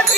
Thank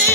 you.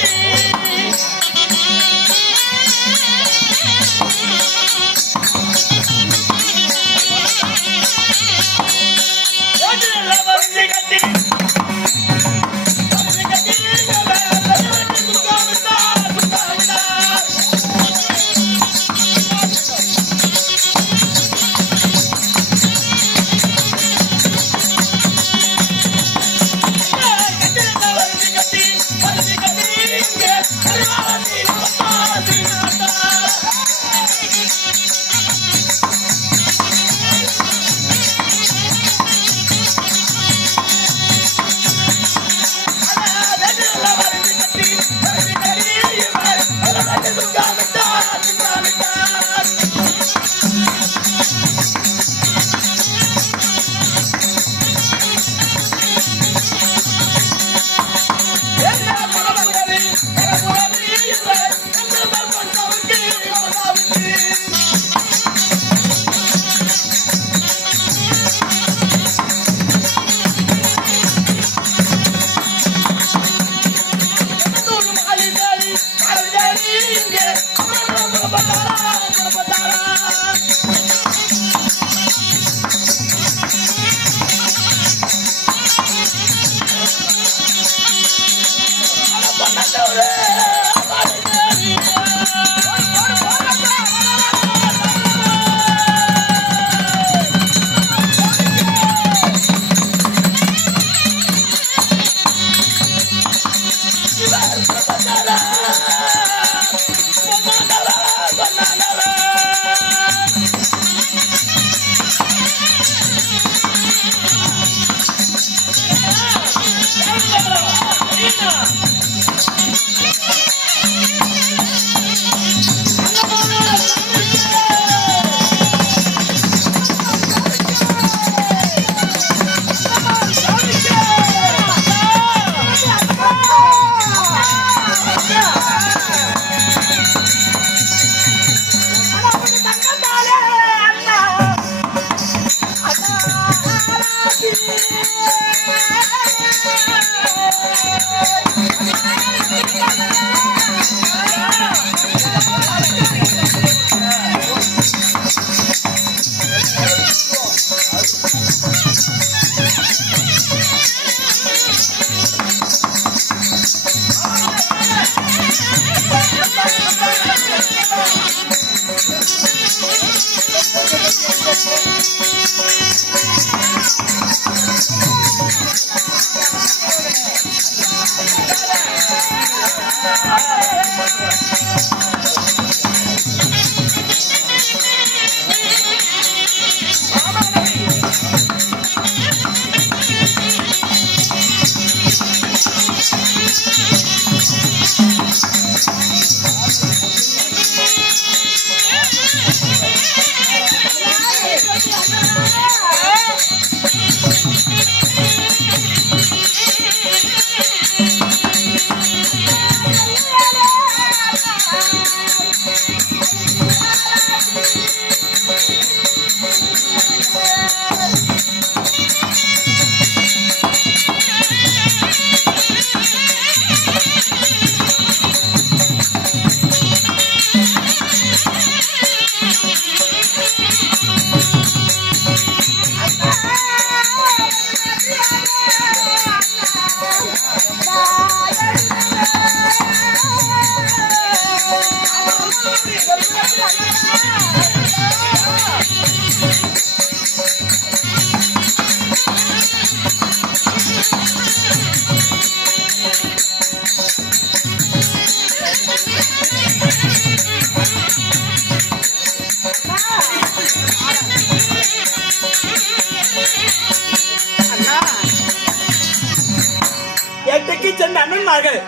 சொன்னார்கள்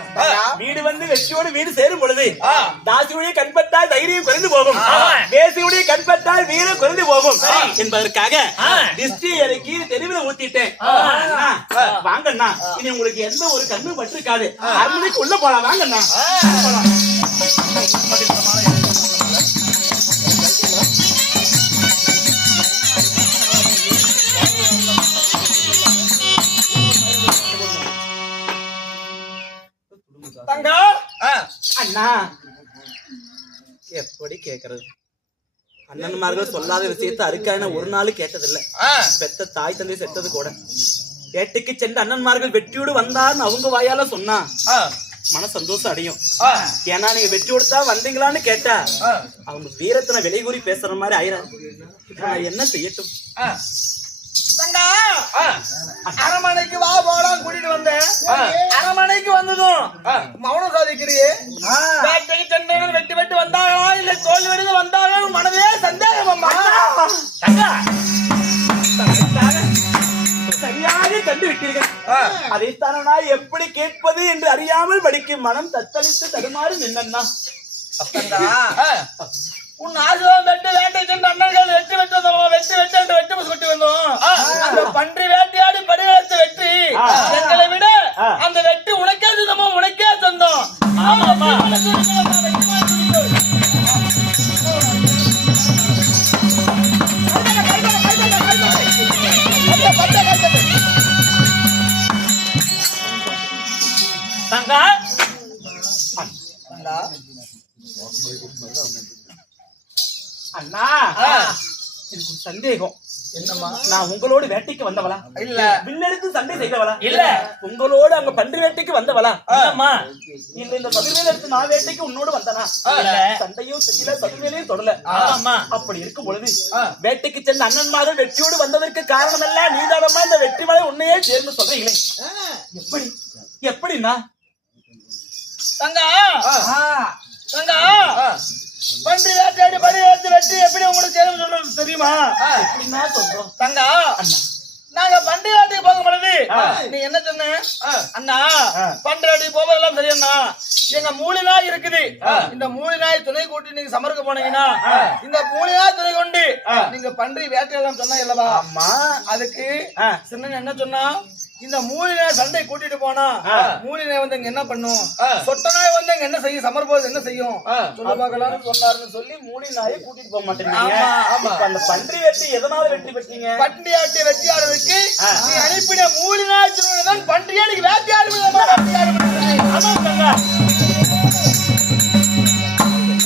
வீடு வந்து வெற்றியோடு வீடு சேரும் பொழுது தாசியுடைய கண்பட்டால் தைரியம் குறைந்து போகும், தேசியுடைய கண்பட்டால் வீரம் குறைந்து போகும் என்பதற்காக டிஸ்டி இறக்கி தெருவில் ஊத்திட்டேன். வாங்கண்ணா, இனி உங்களுக்கு எந்த ஒரு கண்ணும் பட்டிருக்காது. அரண்மனைக்கு உள்ள போலாம், வாங்கண்ணா. அண்ணா எப்படி கேக்குறது? அண்ணன்மார்கள் சொல்லாத விஷயத்தை அறுக்கான ஒரு நாள் கேட்டதில்லை. பெத்த தாய் தந்தை செத்தது கூட. வேட்டைக்கு சென்ற அண்ணன்மார்கள் வெற்றியோடு வந்தான்னு அவங்க வாயால சொன்னா மன சந்தோஷம் அடையும். ஏன்னா நீங்க வெற்றியோடு தான் வந்தீங்களான்னு கேட்டா அவங்க வீரத்தின விலை கூறி பேசுற மாதிரி ஆயிரம். என்ன செய்யட்டும்? அரமனைக்கு வா போலாம் கூட்டிட்டு வந்தேன். அரமனைக்கு வந்ததும் மௌனம் சாதிக்கிறியே. வேட்டைக்கு சென்றவர்கள் வெட்டி வெட்டி வந்தாங்களா இல்ல தோல்வி அடைந்து வந்தாங்களா மனதே சந்தேகம். அம்மா சரியாக கண்டு விட்டீர்கள். அதைத்தானா எப்படி கேட்பது என்று அறியாமல் படிக்கும் மனம் தத்தளித்து தடுமாறு நின்னா. உன் ஆசிர்வாதம் பெற்று வேட்டை சென்ற அண்ணன்கள் வெற்றி வெற்றி வந்தோம். வெற்றி வெற்றி என்று வெற்றி கொட்டி வந்தோம். அந்த பன்றி வேட்டையாடி பரிகாரத்தை வெற்றி எங்களை விட அந்த வெற்றி உனக்கே சொந்தமோ உனக்கே சொந்தம். அண்ணா, எனக்கு சந்தேகம். என்னம்மா, நான் உங்களோடு வேட்டைக்கு வந்தவளா இல்ல வில்லெடுத்து சண்டை செய்தவளா இல்ல உங்களோடு அங்க பன்றி வேட்டைக்கு வந்தவளா இல்லம்மா இல்ல இந்த சதுர்வேல எடுத்து நான் வேட்டைக்கு உன்னோடு வந்தனா சண்டையும் செய்யல சதுர்வேலையும் தொடல. அப்படி இருக்கும் பொழுது வேட்டைக்கு சென்ற அண்ணன்மார்கள் வெற்றியோடு வந்ததற்கு காரணம் அல்ல நீதானமா இந்த வெற்றி மலை உன்னையே சேர்ந்து சொல்றீங்களே. எப்படி எப்படின்னா தங்கா தங்கா பன்றி வேட்டையாடி பரிகாரத்தை வெற்றி எப்படி உங்களுக்கு சேரும் சொல்றது தெரியுமா? எப்படின்னா சொல்றோம் தங்கா. நாங்க பன்றி வேட்டைக்கு போகும் பொழுது நீ என்ன சொன்ன? அண்ணா பன்றி வேட்டைக்கு போவதெல்லாம் சரியண்ணா, எங்க மூலிநாய் இருக்குது. இந்த மூலிநாய் துணை கூட்டி நீங்க சமர்க்க போனீங்கன்னா இந்த மூலிநாய் துணை கொண்டு நீங்க பன்றி வேட்டையெல்லாம் சொன்னா இல்லவா? அதுக்கு சின்ன என்ன சொன்னா, இந்த மூலிநாய் சண்டை கூட்டிட்டு போனா மூலிநாய் வந்து என்ன பண்ணும், சொட்ட நாய் வந்து என்ன செய்யும், சமர்ப்பது என்ன செய்யும் சொல்ல பாக்கலாம் சொன்னாருன்னு சொல்லி மூலிநாயை கூட்டிட்டு போக மாட்டேங்க. அந்த பன்றி வெட்டி எதனால வெற்றி பெற்றீங்க? பன்றி வேட்டை வெற்றியாடுறதுக்கு நீ அனுப்பின மூலிநாய் தான் பன்றியா நீங்க வேட்டையாடு.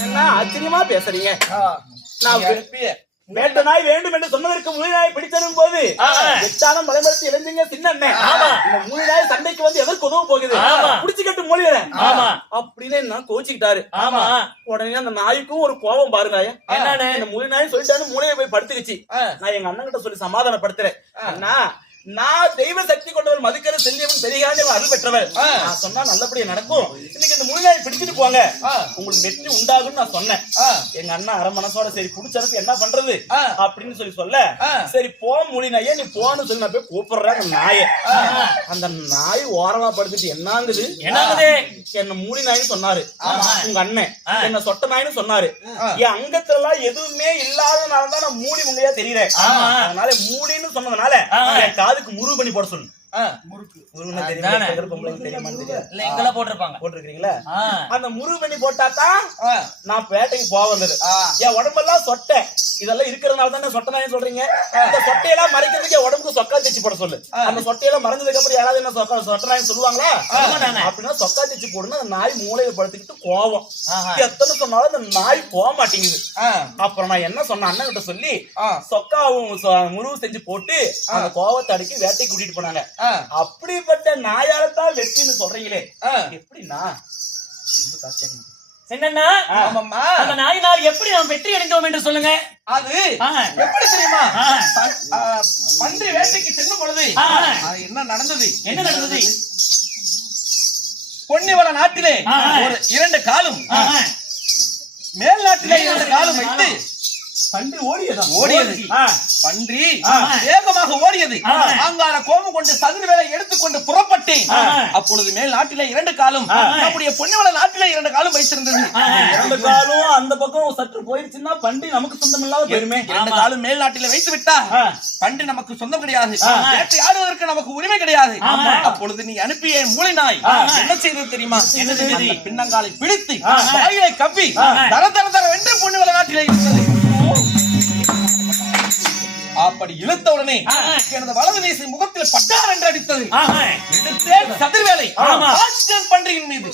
என்ன ஆச்சரியமா பேசுறீங்க? நான் வேட்ட நாய் வேண்டும் என்று சொன்னதற்கு மூலிநாயை பிடித்தரும் போது எட்டானம் மலைமரத்து இளைஞங்க சின்ன இந்த மூலிநாய் சண்டைக்கு வந்து எதற்கு உதவ போகுது, பிடிச்சுக்கிட்டு மூலிகிறேன் அப்படின்னு நான் கோச்சிக்கிட்டாரு. உடனே அந்த நாய்க்கும் ஒரு கோபம் பாருங்க. என்ன இந்த மூலிநாய் சொல்லிட்டாரு, மூலையை போய் படுத்துக்கிச்சு. நான் எங்க அண்ணன் கிட்ட சொல்லி சமாதானப்படுத்துறேன். அண்ணா, நான் தெய்வ சக்தி கொண்டவர், மதுக்கரை செல்லியவன் பெரியாண்டி அருள் பெற்றவர். நான் சொன்னா நல்லபடியா நடக்கும். இன்னைக்கு இந்த மூலிநாயை பிடிச்சிட்டு போங்க, உங்களுக்கு வெற்றி உண்டாகும் நான் சொன்னேன். எங்க அண்ணா அரை மனசோட சரி புடிச்சதுக்கு என்ன பண்றது அப்படின்னு சொல்ல சரி போ மூலிநாயே நீ போன்னு சொல்லி நான் போய் கூப்பிடுறேன். அந்த நாயை அந்த நாய் ஓரமா படுத்துட்டு என்னங்குது என்ன மூலிநாயின்னு சொன்னாரு உங்க அண்ணன், என்ன சொட்ட நாயின்னு சொன்னாரு. என் அங்கத்துல எல்லாம் எதுவுமே இல்லாதனாலதான் நான் மூலி முங்கையா தெரியறேன். அதனால மூலின்னு சொன்னதுனால என் காதுக்கு முருகு பண்ணி போட சொல்லு. அந்த முருகு பண்ணி போட்டாதான் நான் பேட்டைக்கு போக வந்தது. என் உடம்பெல்லாம் சொட்டை இதெல்லாம் இருக்கிறதுனால தானே சொட்ட நாய் சொல்றீங்க. இந்த சொட்டையெல்லாம் மறைக்கிறதுக்கு உடம்புக்கு சொக்கா தைச்சு போட சொல்லு. அந்த சொட்டையெல்லாம் மறைஞ்சதுக்கு அப்புறம் யாராவது என்ன சொட்ட நாய் சொல்லுவாங்களா? அப்படின்னா சொக்கா தைச்சு போடுன்னு அந்த நாய் மூளையை படுத்திக்கிட்டு கோவம். எத்தனை சொன்னாலும் அந்த நாய் போக மாட்டேங்குது. அப்புறம் நான் என்ன சொன்ன அண்ணன் கிட்ட சொல்லி சொக்காவும் முருகு செஞ்சு போட்டு அந்த கோவத்தை அடக்கி வேட்டைக்கு கூட்டிட்டு போனாங்க. அப்படிப்பட்ட நாயாலத்தான் வெற்றின்னு சொல்றீங்களே, எப்படின்னா என்னன்னா அந்த நாயினால் எப்படி நாம் வெற்றி அடைந்தோம் என்று சொல்லுங்க. அது எப்படி தெரியுமா? பன்றி வேட்டைக்கு செல்லும் பொழுது என்ன நடந்தது? என்ன நடந்தது? பொன்னிவள நாட்டிலே ஒரு 2 காலும் மேல் நாட்டிலே 2 காலும் வைத்து பன்றி ஓடியதா? ஓடியது. ஆ. பன்றி வேகமாக ஓடியது. அங்கார கோபம் கொண்டு சதுர வேலை எடுத்துக்கொண்டு புறப்பட்டேன். அப்பொழுது மேல் நாட்டிலே 2 காலும் நம்முடைய பொன்னிவள நாட்டிலே 2 காலும் வைத்திருந்தது. 2 காலும் அந்த பக்கம் சற்று போயிருச்சுன்னா பன்றி நமக்கு சொந்தம் இல்லாத போயிருமே. 2 காலும் மேல் நாட்டிலே வைத்து விட்டா பன்றி நமக்கு சொந்தம் கிடையாது. வேட்டையாடுவதற்கு நமக்கு உரிமை கிடையாது. அப்பொழுது நீ அனுப்பிய மூளை நாய் என்ன செய்தது தெரியுமா? அந்த பின்னங்காலை பிடித்து வாயிலை கவ்வி தர தர தர வென்று பொன்னிவள நாட்டிலே இருந்தது. அப்படி இழுத்த உடனே எனது வலது வீசி முகத்தில் பட்டார் என்று அடித்தது. எடுத்தேன் சதிர்வேலை பன்றியின் மீது.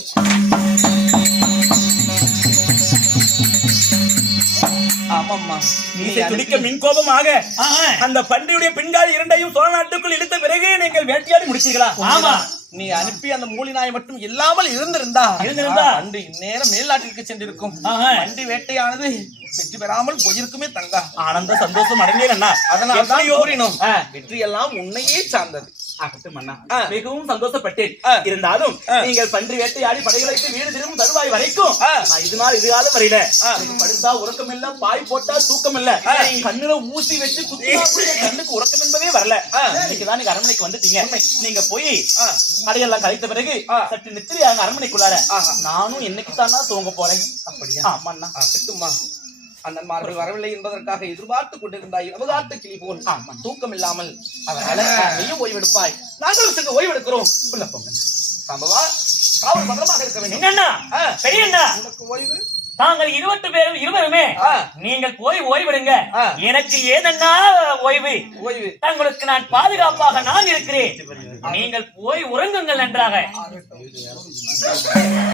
ஆமாம்மா, துடிக்க மின்கோபமாக அந்த பன்றியுடைய பின்கால் 2ஐயும் சோழ நாட்டுக்குள் இழுத்த பிறகு நீங்கள் வேட்டையாடி முடிச்சீங்களா? ஆமா, நீ அனுப்பி அந்த மூலி நாய் மட்டும் இல்லாமல் இருந்திருந்தா பன்றி இந்நேரம் மேல்நாட்டிற்கு சென்றிருக்கும். பன்றி வேட்டையானது வெற்றி பெறாமல் போயிருக்குமே தங்கா. ஆனந்த சந்தோஷம் அடைந்தேன் அண்ணா. அதனால் தான் கூறினோம், வெற்றி எல்லாம் உன்னையே சார்ந்தது. ஆகட்டும் அண்ணா, மிகவும் சந்தோஷப்பட்டேன். இருந்தாலும் நீங்கள் பன்றி வேட்டையாடி படைகளுக்கு வீடு திரும்பும் தருவாய் வரைக்கும் நான் இது காலம் வரையில படுத்தா உறக்கம் இல்ல, பாய் போட்டா தூக்கம் இல்ல, கண்ணுல ஊசி வச்சு கண்ணுக்கு உறக்கம் என்பதே வரல. இன்னைக்குதான் நீங்க அரண்மனைக்கு வந்துட்டீங்க. நீங்க போய் கடையெல்லாம் கழித்த பிறகு சற்று நித்திரியாங்க அரண்மனைக்குள்ளார. நானும் என்னைக்கு தானா தூங்க போறேன். அப்படியா? ஆமா அண்ணா. ஆகட்டும்மா, அண்ணன்மார்கள் வரவில்லை என்பதற்காக எதிர்பார்த்து கொண்டிருந்தாய். அவகாத்து கிளி போல் தூக்கம் இல்லாமல். அதனால நீயும் ஓய்வெடுப்பாய், நாங்களும் சென்று ஓய்வெடுக்கிறோம். சம்பவா காவல் பத்திரமாக இருக்க வேண்டும். என்னண்ணா பெரியண்ணா, உனக்கு ஓய்வு தாங்கள் 20 பேரும் இருவருமே நீங்கள் போய் ஓய்விடுங்க. எனக்கு ஏதன்னா ஓய்வு. தங்களுக்கு நான் பாதுகாப்பாக நான் இருக்கிறேன். நீங்கள் போய் உறங்குங்கள் நன்றாக.